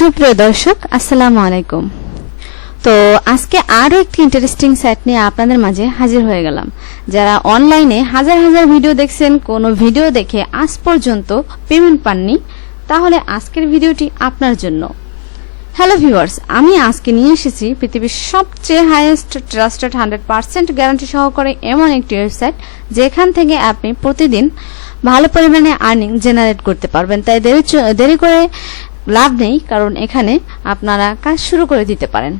সুপ্রিয় দর্শক, আসসালামু আলাইকুম। তো আজকে আরো একটি ইন্টারেস্টিং সাইট নিয়ে আপনাদের মাঝে হাজির হয়ে গেলাম। যারা অনলাইনে হাজার হাজার ভিডিও দেখছেন, কোনো ভিডিও দেখে আজ পর্যন্ত পেমেন্ট পাননি, তাহলে আজকের ভিডিওটি আপনার জন্য। হ্যালো ভিউয়ার্স, আমি আজকে নিয়ে এসেছি পৃথিবীর সবচেয়ে হাইয়েস্ট ট্রাস্টেড 100% গ্যারান্টি সহকারে এমন একটি ওয়েবসাইট যেখান থেকে আপনি প্রতিদিন ভালো পরিমাণে আর্নিং জেনারেট করতে পারবেন। তাই দেরি করে লাভ নেই, কারণ এখানে আপনারা কাজ শুরু করে দিতে পারেন।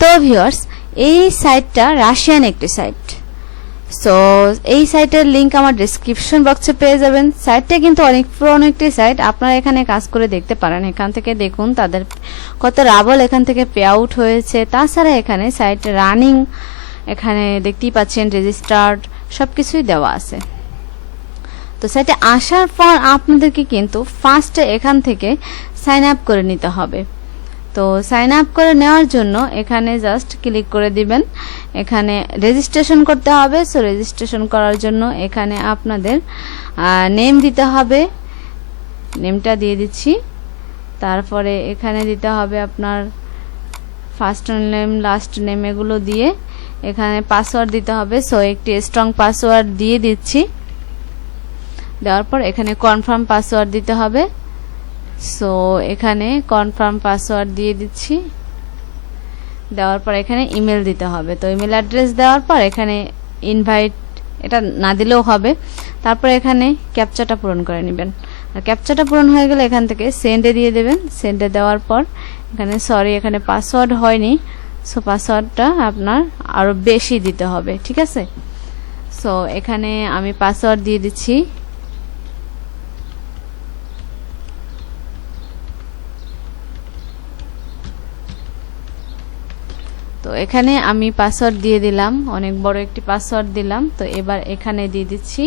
তো ভিউয়ার্স, এই সাইটটা রাশিয়ান একটি সাইট। সো এই সাইটের লিংক আমার ডেসক্রিপশন বক্সে পেয়ে যাবেন। সাইটটা কিন্তু অনেক পুরনো একটি সাইট, আপনারা এখানে কাজ করে দেখতে পারেন। এখান থেকে দেখুন তাদের কত রাবল এখান থেকে পে আউট হয়েছে। তাছাড়া এখানে সাইট রানিং, এখানে দেখতেই পাচ্ছেন রেজিস্টার্ড সবকিছুই দেওয়া আছে। তো সাইটে আসার পর আপনাদেরকে কিন্তু ফার্স্টে এখান থেকে সাইন আপ করে নিতে হবে। তো সাইন আপ করে নেওয়ার জন্য এখানে জাস্ট ক্লিক করে দিবেন। এখানে রেজিস্ট্রেশন করতে হবে। সো রেজিস্ট্রেশন করার জন্য এখানে আপনাদের নেম দিতে হবে। নেমটা দিয়ে দিচ্ছি। তারপরে এখানে দিতে হবে আপনার ফার্স্ট নেম, লাস্ট নেম, এগুলো দিয়ে এখানে পাসওয়ার্ড দিতে হবে। সো একটি স্ট্রং পাসওয়ার্ড দিয়ে দিচ্ছি। দেওয়ার পর এখানে কনফার্ম পাসওয়ার্ড দিতে হবে। সো এখানে কনফার্ম পাসওয়ার্ড দিয়ে দিচ্ছি। দেওয়ার পর এখানে ইমেল দিতে হবে। তো ইমেল অ্যাড্রেস দেওয়ার পর এখানে ইনভাইট, এটা না দিলেও হবে। তারপর এখানে ক্যাপচাটা পূরণ করে নেবেন। আর ক্যাপচাটা পূরণ হয়ে গেলে এখান থেকে সেন্ডে দিয়ে দেবেন। সেন্ডে দেওয়ার পর এখানে এখানে পাসওয়ার্ড হয়নি, সো পাসওয়ার্ডটা আপনার আরো বেশি দিতে হবে, ঠিক আছে? সো এখানে আমি পাসওয়ার্ড দিয়ে দিচ্ছি। তো এখানে আমি পাসওয়ার্ড দিয়ে দিলাম, অনেক বড় একটি পাসওয়ার্ড দিলাম। তো এবার এখানে দিয়ে দিচ্ছি।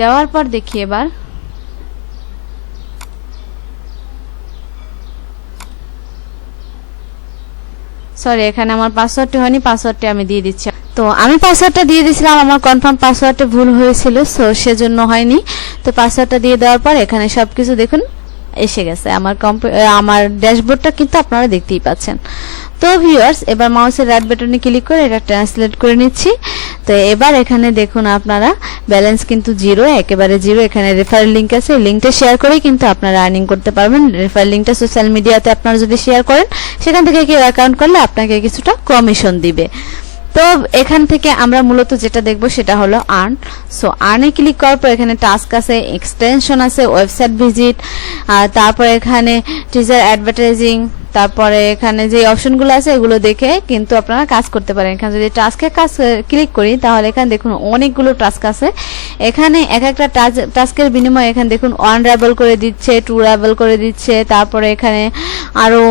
দেওয়ার পর দেখি এবার এখানে আমার পাসওয়ার্ডটি হয়নি, পাসওয়ার্ডটি আমি দিয়ে দিচ্ছি। তো আমি পাসওয়ার্ডটা দিয়ে দিয়েছিলাম, আমার কনফার্ম পাসওয়ার্ডটা ভুল হয়েছিল, সো সেজন্য হয়নি। তো পাসওয়ার্ডটা দিয়ে দেওয়ার পর এখানে সবকিছু দেখুন এসে গেছে। আমার ড্যাশবোর্ডটা কিন্তু আপনারা দেখতেই পাচ্ছেন। তো ভিউয়ার্স, এবার মাউসের রাইট বাটনে ক্লিক করে এটা ট্রান্সলেট করে নিচ্ছি। তো এবার এখানে দেখুন আপনারা ব্যালেন্স কিন্তু জিরো, একেবারে জিরো। এখানে রেফারেল লিঙ্ক আছে, এই লিঙ্কটা শেয়ার করেই কিন্তু আপনারা আর্নিং করতে পারবেন। রেফারেল লিঙ্কটা সোশ্যাল মিডিয়াতে আপনারা যদি শেয়ার করেন, সেখান থেকে কেউ অ্যাকাউন্ট করলে আপনাকে কিছুটা কমিশন দিবে। তো এখান থেকে আমরা মূলত যেটা দেখব সেটা হলো আর্ন। সো আর্নে ক্লিক করার পর এখানে টাস্ক আছে, এক্সটেনশন আছে, ওয়েবসাইট ভিজিট, আর তারপরে এখানে টিজার অ্যাডভার্টাইজিং, তারপরে এখানে যে অপশনগুলো আছে এগুলো দেখে কিন্তু আপনারা কাজ করতে পারেন। এখানে যদি টাস্কে কাজ ক্লিক করি তাহলে এখানে দেখুন অনেকগুলো টাস্ক আছে। এখানে এক একটা টাস্কের বিনিময়ে এখানে দেখুন 1 রাবেল করে দিচ্ছে, 2 রাবেল করে দিচ্ছে। তারপরে এখানে আরো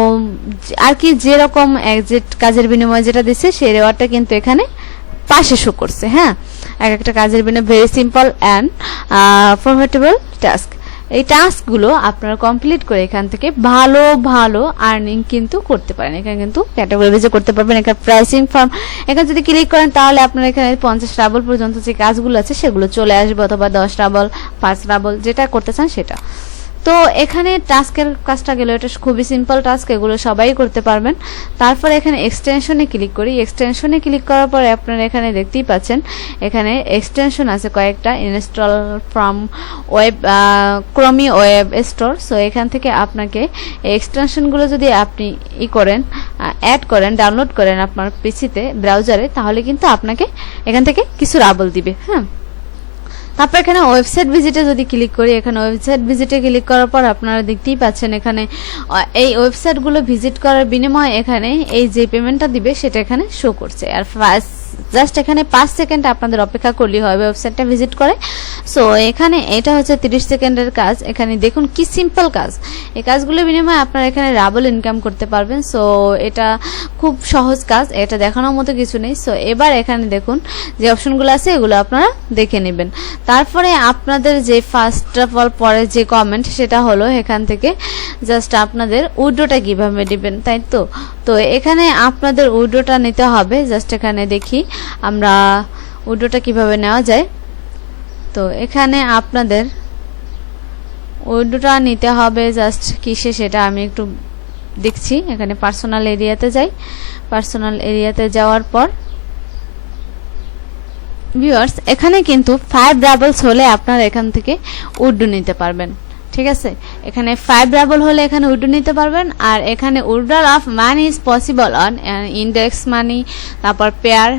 আর কি যেরকম এক্সাক্ট কাজের বিনিময়ে যেটা দিচ্ছে সেই রেওয়ার্ডটা কিন্তু এখানে পাশে শো করছে। হ্যাঁ, এক একটা কাজের বিনিময়ে very simple and profitable task. এই টাস্কগুলো আপনারা কমপ্লিট করে এখান থেকে ভালো ভালো আর্নিং কিন্তু করতে পারেন। এখানে কিন্তু ক্যাটাগরি বেজে করতে পারবেন। এখানে প্রাইসিং ফর্ম, এখানে যদি ক্লিক করেন তাহলে আপনার এখানে 50 রাবল পর্যন্ত যে কাজগুলো আছে সেগুলো চলে আসবে, অথবা 10 রাবল, 5 রাবল, যেটা করতে চান সেটা। তো এখানে টাস্কের কাজটা গেল, এটা খুবই সিম্পল টাস্ক, এগুলো সবাই করতে পারবেন। তারপর এখানে এক্সটেনশনে ক্লিক করি। এক্সটেনশনে ক্লিক করার পরে আপনারা এখানে দেখতেই পাচ্ছেন এখানে এক্সটেনশন আছে কয়েকটা, install from web Chrome web store. So এখান থেকে আপনাকে এক্সটেনশনগুলো যদি আপনি অ্যাড করেন, ডাউনলোড করেন আপনার পিসিতে, ব্রাউজারে, তাহলে কিন্তু আপনাকে এখান থেকে কিছু রাবল দিবে। হ্যাঁ, তারপর এখানে ওয়েবসাইট ভিজিটে যদি ক্লিক করি, এখানে ওয়েবসাইট ভিজিটে ক্লিক করার পর আপনারা দেখতেই পাচ্ছেন এখানে এই ওয়েবসাইটগুলো ভিজিট করার বিনিময়ে এখানে এই যে পেমেন্টটা দিবে সেটা এখানে শো করছে। আর জাস্ট এখানে 5 সেকেন্ড আপনাদের অপেক্ষা করলেই হবে ওয়েবসাইটটা ভিজিট করে। সো এখানে এটা হচ্ছে 30 সেকেন্ডের কাজ। এখানে দেখুন কি সিম্পল কাজ, এই কাজগুলোর বিনিময়ে আপনারা এখানে ডাবল ইনকাম করতে পারবেন। সো এটা খুব সহজ কাজ, এটা দেখানোর মতো কিছু নেই। সো এবার এখানে দেখুন যে অপশনগুলো আছে এগুলো আপনারা দেখে নেবেন। তারপরে আপনাদের যে ফার্স্ট অফ অল পরে যে কমেন্ট সেটা হলো এখান থেকে জাস্ট আপনাদের উইড্রোটা কিভাবে দিবেন, তাই তো। তো এখানে আপনাদের উইড্রোটা নিতে হবে, জাস্ট এখানে দেখি আমরা উইড্রোটা কিভাবে নেওয়া যায়। তো এখানে আপনাদের উইড্রোটা নিতে হবে জাস্ট কিসে সেটা আমি একটু দেখছি। এখানে পার্সোনাল এরিয়াতে যাই, পার্সোনাল এরিয়াতে যাওয়ার পর ভিউয়ার্স এখানে কিন্তু 5 রাবলস হলে আপনারা এখান থেকে উইড্রো নিতে পারবেন, ঠিক আছে। এখানে 5 রাবল হলে এখানে উইড্রো নিতে পারবেন। আর এখানে withdrawal of money is possible on index money, তারপর পেয়ার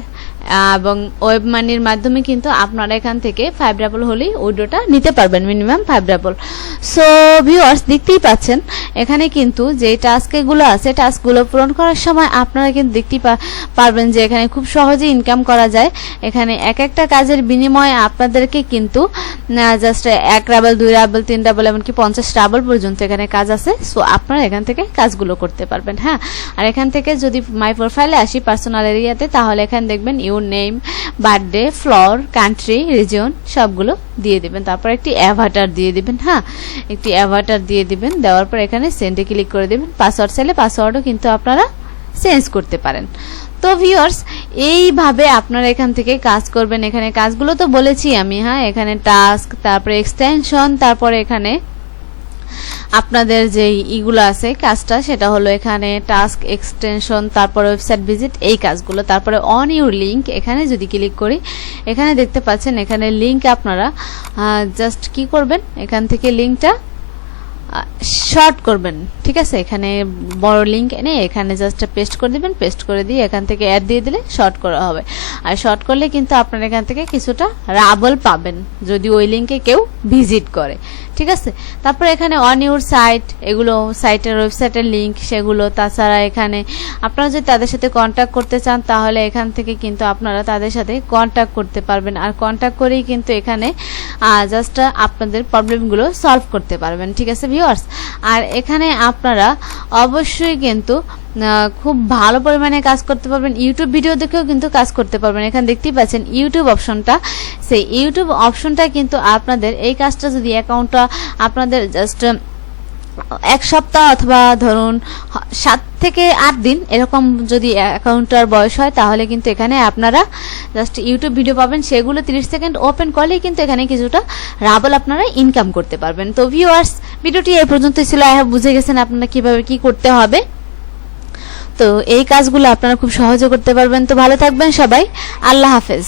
এবং ওয়েব মানির মাধ্যমে কিন্তু আপনারা এখান থেকে 5 রাবল হলেই উইড্রোটা নিতে পারবেন, মিনিমাম 5 রাবল। সো ভিউয়ার্স দেখতেই পাচ্ছেন এখানে কিন্তু যে টাস্কগুলো আছে টাস্কগুলো পূরণ করার সময় আপনারা কিন্তু দেখতেই পারবেন যে এখানে খুব সহজে ইনকাম করা যায়। এখানে এক একটা কাজের বিনিময়ে আপনাদেরকে কিন্তু জাস্ট 1 রাবল 2 রাবল 3 রাবল এমনকি 50 রাবল পর্যন্ত এখানে কাজ আছে। সো আপনারা এখান থেকে কাজগুলো করতে পারবেন। হ্যাঁ, আর এখান থেকে যদি মাই প্রোফাইলে আসি পার্সোনাল এরিয়াতে, তাহলে এখানে দেখবেন your name, birthday, floor, country, region সবগুলো দিয়ে দিবেন। তারপর একটি অ্যাভাটার দিয়ে দিবেন। হ্যাঁ, একটি অ্যাভাটার দিয়ে দিবেন। দেওয়ার পর এখানে সেন্ডে ক্লিক করে দিবেন। পাসওয়ার্ড চাইলে পাসওয়ার্ডও কিন্তু আপনারা চেঞ্জ করতে পারেন। তো ভিউয়ার্স এইভাবে আপনারা এখান থেকে কাজ করবেন। এখানে কাজগুলো তো বলেছি আমি। হ্যাঁ, এখানে টাস্ক, তারপরে এক্সটেনশন, তারপরে এখানে আপনাদের যে ইগুলো আছে কাজটা সেটা হলো এখানে টাস্ক, এক্সটেনশন, তারপরে ওয়েবসাইট ভিজিট, এই কাজগুলো। তারপরে অন ইউর লিঙ্ক এখানে যদি ক্লিক করি এখানে দেখতে পাচ্ছেন এখানে লিঙ্ক আপনারা জাস্ট কি করবেন, এখান থেকে লিঙ্কটা শর্ট করবেন, ঠিক আছে। এখানে বড় লিঙ্ক এনে এখানে জাস্ট পেস্ট করে দিবেন। পেস্ট করে দিয়ে এখান থেকে অ্যাড দিয়ে দিলে শর্ট করা হবে। আর শর্ট করলে কিন্তু আপনারা এখান থেকে কিছুটা রাবল পাবেন যদি ওই লিঙ্কে কেউ ভিজিট করে, ঠিক আছে। তারপরে এখানে অন ইউর সাইট, এগুলো সাইটের ওয়েবসাইটের লিঙ্ক সেগুলো। তাছাড়া এখানে আপনারা যদি তাদের সাথে কন্ট্যাক্ট করতে চান তাহলে এখান থেকে কিন্তু আপনারা তাদের সাথে কন্ট্যাক্ট করতে পারবেন। আর কন্ট্যাক্ট করেই কিন্তু এখানে জাস্ট আপনাদের প্রবলেমগুলো সলভ করতে পারবেন, ঠিক আছে ভিউয়ার্স। আর এখানে আপনারা অবশ্যই কিন্তু খুব ভালো পরিমাণে কাজ করতে পারবেন। ইউটিউব ভিডিও দেখেও কিন্তু কাজ করতে পারবেন। এখানে দেখতেই পাচ্ছেন ইউটিউব অপশনটা, সেই ইউটিউব অপশনটা কিন্তু আপনাদের এই কাজটা যদি অ্যাকাউন্টটা আপনাদের জাস্ট 1 সপ্তাহ অথবা ধরুন 7 থেকে 8 দিন এরকম যদি অ্যাকাউন্টটার বয়স হয় তাহলে কিন্তু এখানে আপনারা জাস্ট ইউটিউব ভিডিও পাবেন। সেগুলো 30 সেকেন্ড ওপেন করলেই কিন্তু এখানে কিছুটা রাবল আপনারা ইনকাম করতে পারবেন। তো ভিউয়ার্স ভিডিওটি এই পর্যন্তই ছিল। আই হোপ বুঝে গেছেন আপনারা কিভাবে কি করতে হবে। তো এই কাজগুলো আপনারা খুব সহজে করতে পারবেন। তো ভালো থাকবেন সবাই, আল্লাহ হাফেজ।